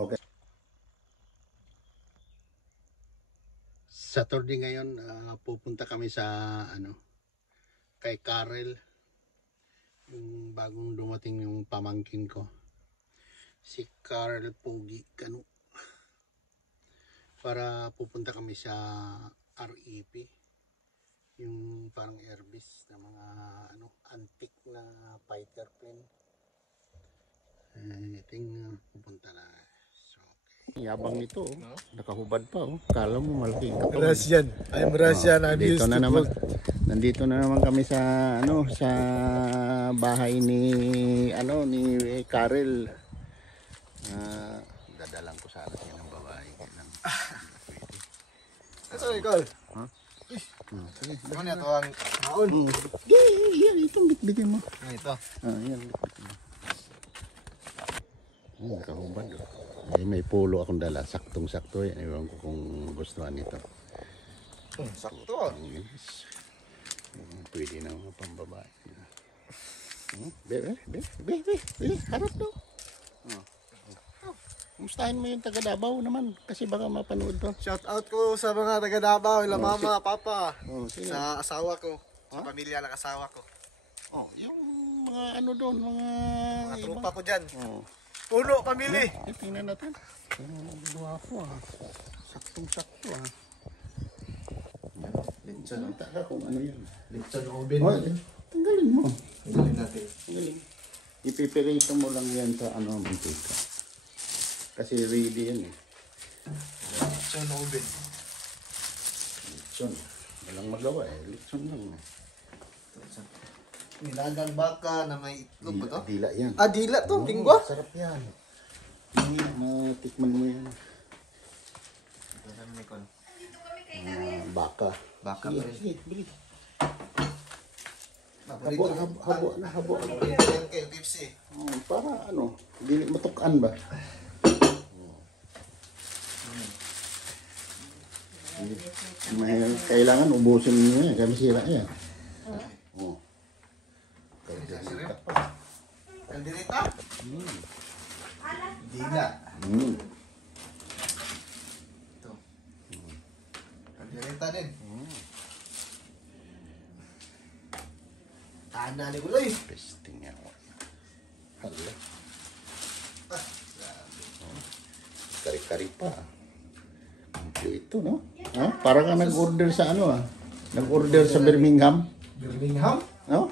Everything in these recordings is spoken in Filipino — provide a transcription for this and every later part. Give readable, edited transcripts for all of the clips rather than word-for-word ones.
Okay. Saturday ngayon, pupunta kami sa kay Karel, yung bagong dumating yung pamangkin ko, si Karel Pogi Kanu, para pupunta kami sa REP, yung parang airbase na mga antique na fighter plane. Pupunta na. So, okay. Yabang nito, nakahubad pa, kala mo malaki. Russian. I'm Russian. I'm used to naman. Nandito na naman kami sa sa bahay ni Karel. Dadalang ko sana siya ng babae. Ito, ikaw. Ha? Sige. Ano na ito ang maon? Yan, itong bitbitin mo. Ito. Yan, bitbitin mo. Nakahubad. May pulo akong dala. Saktong-sakto. Ewan ko kung gustuhan nito. Sakto. Yes. Pwede na mga pambabae. Be, harap daw. Kumustahin mo yung taga Davao naman kasi baka mapanood to. Shout out ko sa mga taga Davao, ila mama, papa, Sa sa asawa ko, sa pamilya ng asawa ko. yung mga doon, mga Tropa ko dyan. Oh. Puno, pamili. Tingnan natin. Guwapo Saktong-sakto Lechon. Taka kung ano yan. Lechon oven. Tanggalin mo. Tanggalin natin. Ipipirito mo lang yan sa mantika. Kasi ready yan Lechon oven. Lechon. Walang magawa Lechon lang Nilagang baka na may itlog ba to? Dila yan. Dila to, lingwa. Sarap yan. Matikman mo yan. Baka. Baka Sige, pa rin. sige, bili. Habo. Yan kay KFC. Para dili matukan ba? Kailangan ubusin mo yan, kami sira yan. Kaldereta? Dila. Ito. Kaldereta din. Tanda ni Guloy. Pesting yan. Hala. Kari-kari pa. Ito, no? Para ka nag-order sa nag-order sa Birmingham. Birmingham? No?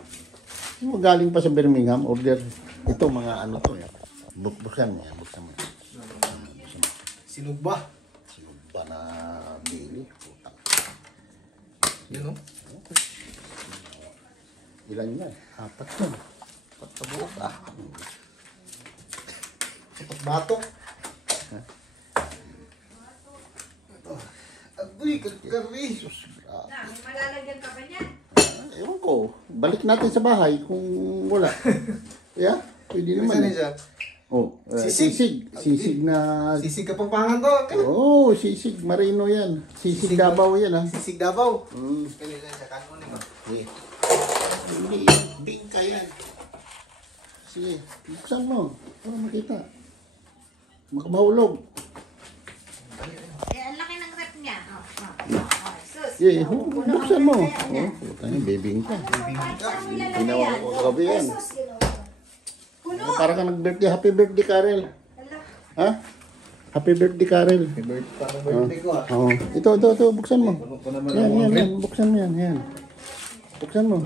Galing pa sa Birmingham, order. Ito mga to yan. Buksan mo yan. Sinugba. Sinugba na bili. Putang. Yun o. Ilan yan? 4 yan. 4 buok Batok. Aduy, kagkari. Malalagyan ka ba niyan? Ewan ko. Balik natin sa bahay kung wala. Yeah, pwede naman. Siya? Sisig. Sisig na... Sisig kapampangan to. Sisig. Marino yan. Sisig Davao yan Sisig Davao. Hindi. Bingka yan. Sige, buksan mo. Para makita. Makabahulog. Ang laki ng rep niya. Sus. Buksan mo. Putang bebingka. Ginawa ko kagabi yan. Para ka nag-birthday. Happy birthday, Karel. Ha? Happy birthday, Karel. Parang birthday ko Ito. Buksan mo. Yan. Buksan mo yan. Buksan mo.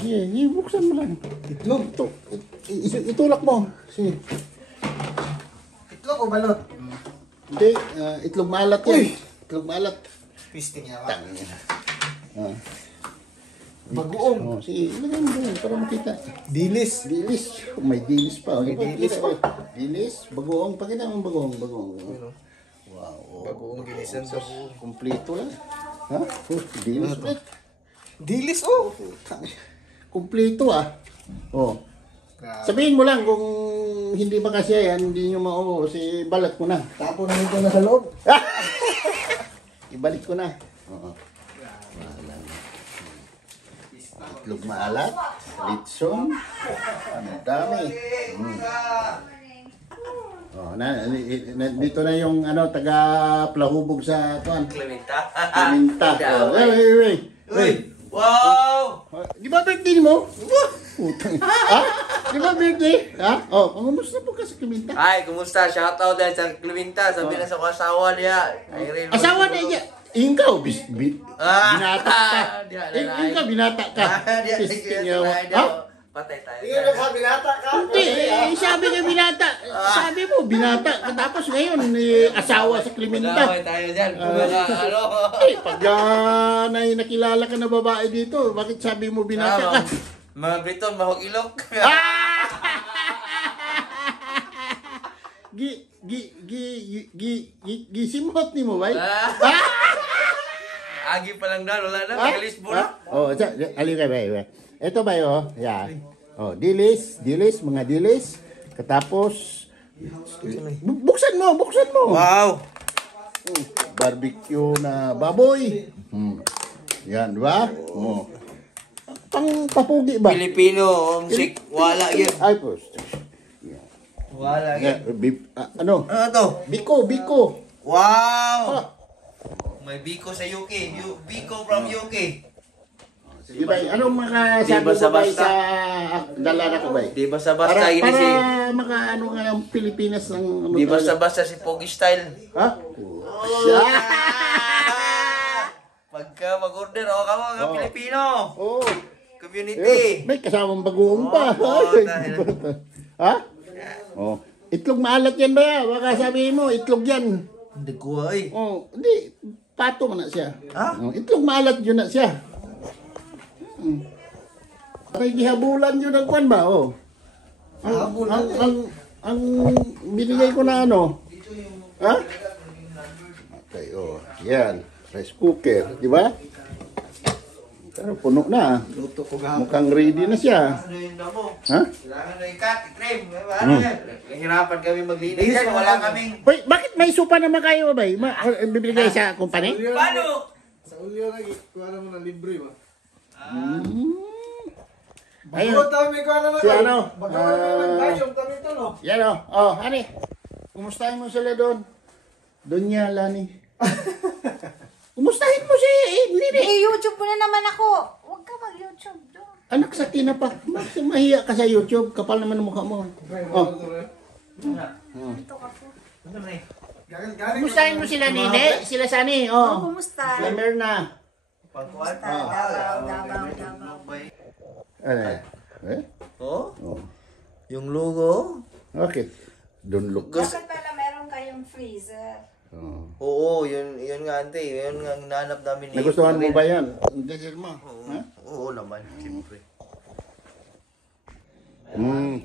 Buksan mo lang. Itlog. Itulak mo. Sige. Itlog o balot? Hindi. Itlog maalat yan. Itlog maalat. Twisting niya. Bagoong. Sige, ilagay mo doon para makita. Dilis. May dilis pa. May dilis pa. Dilis. Bagoong. Pakita mo bagoong. Wow. Bagoong gilisan. Kompleto lang. Ha? Dilis pa. Dilis Kompleto Sabihin mo lang kung hindi ba kasi yan, hindi nyo mauho. Si balat ko na. Tapo na nito na sa loob. Ibalik ko na. Itlog maalat, litson, ang dami. Oh, dito na yung ano taga Plahubog sa kuan. Clementa. Clementa. Oh, Uy! Wow! Di ba birthday mo? Putang. Ha? Di ba birthday? Ha? Oh, kumusta po ka sa Clementa? Ay, kumusta? Shoutout dahil sa Clementa. Sabi na sa asawa niya. Asawa na niya. Ikaw, binata ka. Ikaw, binata ka. Pisting yawa. Ha? Patay tayo. Hindi na sabi nata ka. Hindi, sabi nga binata. Sabi mo, binata. Tapos ngayon, asawa sa Clementa. Laway tayo dyan. Ano? Pag nakilala ka na babae dito, bakit sabi mo binata ka? Mga Briton, mahog ilok. Gisimot ni mo, bay? Agi pa lang daw, wala na. Magalis mo na. Oh, alin ka, bay? Ito ba yun? Yan. Oh, dilis, mga dilis. Katapos, buksan mo. Wow! Barbecue na baboy. Yan, di ba? Oh. Pang papugi ba? Pilipino, sik, wala yun. Ay, pos. Wala yun. Ano? Ano to? Biko. Wow! Ah. May Biko sa UK. Biko from UK. Di ba, anong mga Di sabi mo ba basta-basta. sa dala na ko ba? Di basta-basta yun si... Para maka-ano nga ng Pilipinas ng... Di basta-basta si Pogi Style. Ha? Pagka mag-order, o ka mga Pilipino. Oh. Community. May kasamang bagoong pa. Oo, dahil- Ha? Oh. Itlog maalat yan ba ya? Baka sabihin mo, itlog yan. Hindi ko ay. Oh, hindi. Pato mo na siya. Ha? Oh, itlog maalat yun na siya. May gihabulan yun ang kwan ba? Oh. Ang binigay ko na ano? Ha? Okay, oh. Yan. Rice cooker. Di ba? Pero puno na. Luto ko gahapon. Mukhang ready na siya. Ano yun na mo? Ha? Kailangan na ikat, i-cream. Ano yan? Kahirapan kami maglinis yan. Wala kaming... Hoy, bakit may supa naman kayo ba? Bibigay sa company? Paano? Sa ulyo na, kuha na mo na libre ba? Ayun. Bago tayo may kuha na Si ano? Bago na nag-bayong kami ito, no? Yan o. Oh, hani. Kumustahin mo sila doon? Doon niya, Lani. Kumustahin mo si Lini. Eh, YouTube mo na naman ako. Huwag ka mag-YouTube doon. Anak sa tina pa. Bakit mahiya ka sa YouTube? Kapal naman ang mukha mo. Oh. Ito ka po. Ano na eh? Kumustahin mo sila, Nini? Sila Sani. Oh. Kumusta? Sila Merna. Pagkuhan? Dabaw. Ano? Eh? Oh? Oh. Yung logo? Okay. Don't look. Dapat pala meron kayong freezer. Oh. Oo, yun nga ante. Yun nga ang hinahanap namin. Nagustuhan mo ba yan? Hindi mo. Ha? Oo naman, siyempre.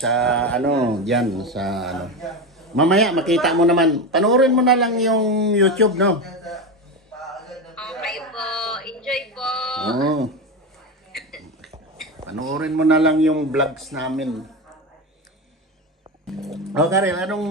Sa ano, diyan sa ano. Mamaya makita mo naman. Panoorin mo na lang yung YouTube, no? Okay po. Enjoy po. Oo. Panoorin mo na lang yung vlogs namin. O Karel, anong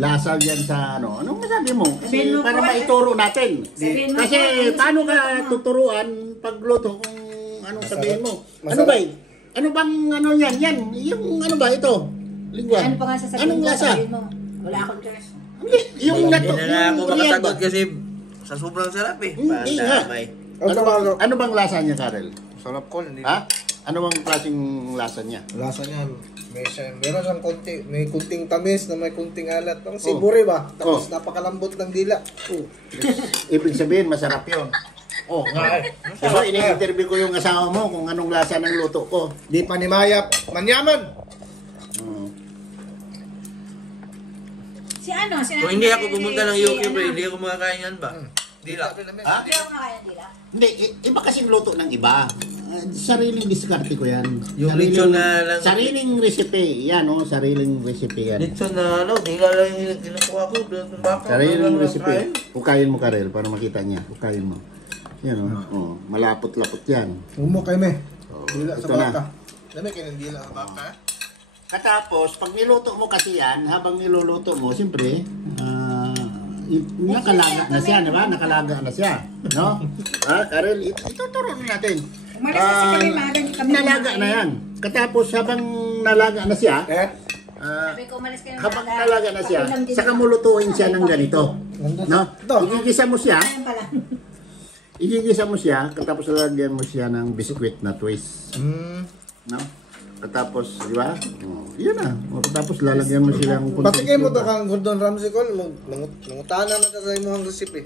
lasa yan sa ano? Anong masabi mo? Kasi para maituro natin. Kasi paano ka tuturuan pagluto kung anong sabihin mo? Ano ba eh? Ano bang ano yan? Yan, yung ano ba ito? Lingwa. Ano pa nga sasabihin Anong mo? lasa? Sabihin mo. Wala akong choice. Hindi, yung Hindi na nga ako yung real makasagot ba? kasi sa sobrang sarap eh. Hindi nga. Pandamay. Ano bang lasa niya, Karel? Sarap ko, hindi. Ha? Ano bang klaseng lasa niya? Lasa niyan, meron siyang may kunting tamis na may kunting alat. Ang siburi ba? Tapos napakalambot ng dila. Ibig sabihin, masarap yun. Oh, nga eh. Diba, ini-interview ko yung asawa mo kung anong lasa ng luto ko. Di pa ni Mayap, manyaman! Si ano? Si Kung hindi ako pumunta ng UK, hindi ako makakain yan ba? Dila. Ha? Hindi ako makakain nila. Hindi, iba kasing luto ng iba. Sariling diskarte ko yan. Yung Sariling- lechon na lang- Sariling recipe. Yan, oh, sariling recipe yan. Dito na ano, dila lang yung kinukuha ko. Sariling recipe. Ukayin mo, Karel, para makita niya. Ukayin mo. Yan, oh. Oh, malapot-lapot yan. Humo kayo, me. Oh, Dila sa ito na. baka. Dami kayo ng dila sa baka. Katapos, pag niluto mo kasi yan, habang niluluto mo, siyempre, nakalaga na siya, di ba? Nakalaga na siya. No? Karel, ituturo na natin. Umalis kasi kami, maaga kami Nalaga na yan. Katapos, habang nalaga na siya, Sabi ko, umalis kayo ng habang maaga. talaga na siya, Pakilam din saka ako. mo lutuin siya ng ganito. No? Igigisa mo siya, Ayun pala. igigisa mo siya, katapos lalagyan mo siya ng biscuit na twist. No? Katapos, di ba? Oh, yun na. O, katapos lalagyan mo silang Patigay mo to sugar. kang Gordon Ramsay ko, mangutana na ta sa imong recipe.